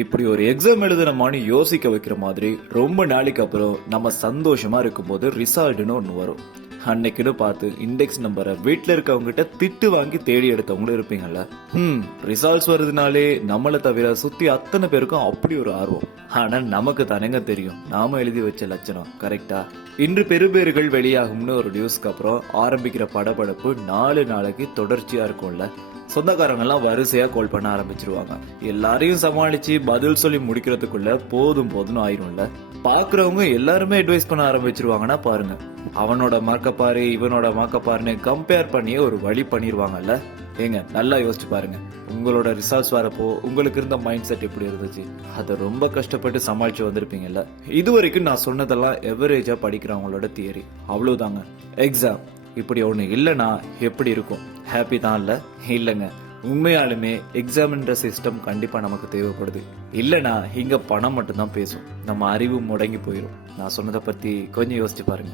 இப்படி ஒரு எக்ஸாம் எழுதுனமான்னு யோசிக்க வைக்கிற மாதிரி ரொம்ப நாளைக்கு அப்புறம் நம்ம சந்தோஷமா இருக்கும்போது ரிசல்ட்னு ஒன்று வரும். அன்னைக்குன்னு பார்த்து இண்டெக்ஸ் நம்பரை வீட்டில் இருக்கவங்க கிட்ட திட்டு வாங்கி தேடி எடுத்தவங்களும் இருப்பீங்கல்ல. ரிசல்ட்ஸ் வருதுனாலே நம்மளை தவிர சுத்தி அத்தனை பேருக்கும் அப்படி ஒரு ஆர்வம். ஆனா நமக்கு தானேங்க தெரியும் நாம எழுதி வச்ச லட்சணம் கரெக்டா. இன்று பெருபேறுகள் வெளியாகும்னு ஒரு நியூஸ்க்கு அப்புறம் ஆரம்பிக்கிற படபடப்பு 4 நாளைக்கு தொடர்ச்சியா இருக்கும்ல. சொந்தக்காரங்க எல்லாம் வரிசையா கால் பண்ண ஆரம்பிச்சிருவாங்க. எல்லாரையும் சமாளிச்சு பதில் சொல்லி முடிக்கிறதுக்குள்ள போதும் போதும்னு ஆயிரும்ல. பாக்குறவங்க எல்லாருமே அட்வைஸ் பண்ண ஆரம்பிச்சிருவாங்கன்னா பாருங்க. அவனோட மார்க்க பாரு இவனோட மார்க்க பாருன்னு கம்பேர் பண்ணி ஒரு வழி பண்ணிருவாங்கல்ல. ஏங்க நல்லா யோசிச்சு பாருங்க. உங்களோட ரிசல்ட்ஸ் வரப்போ உங்களுக்கு இருந்த மைண்ட் செட் எப்படி இருந்துச்சு? அதை ரொம்ப கஷ்டப்பட்டு சமாளிச்சு வந்திருப்பீங்கல்ல. இது வரைக்கும் நான் சொன்னதெல்லாம் எவரேஜா படிக்கிறவங்களோட தியரி, அவ்வளவுதாங்க. எக்ஸாம் இப்படி ஒண்ணு இல்லைன்னா எப்படி இருக்கும்? ஹாப்பி தான் இல்ல? இல்லைங்க, உண்மையாலுமே எக்ஸாம்ன்ற சிஸ்டம் கண்டிப்பா நமக்கு தேவைப்படுது. இல்லைன்னா இங்க பணம் மட்டும்தான் பேசும், நம்ம அறிவு முடங்கி போயிடும். நான் சொன்னதை பத்தி கொஞ்சம் யோசிச்சு பாருங்க.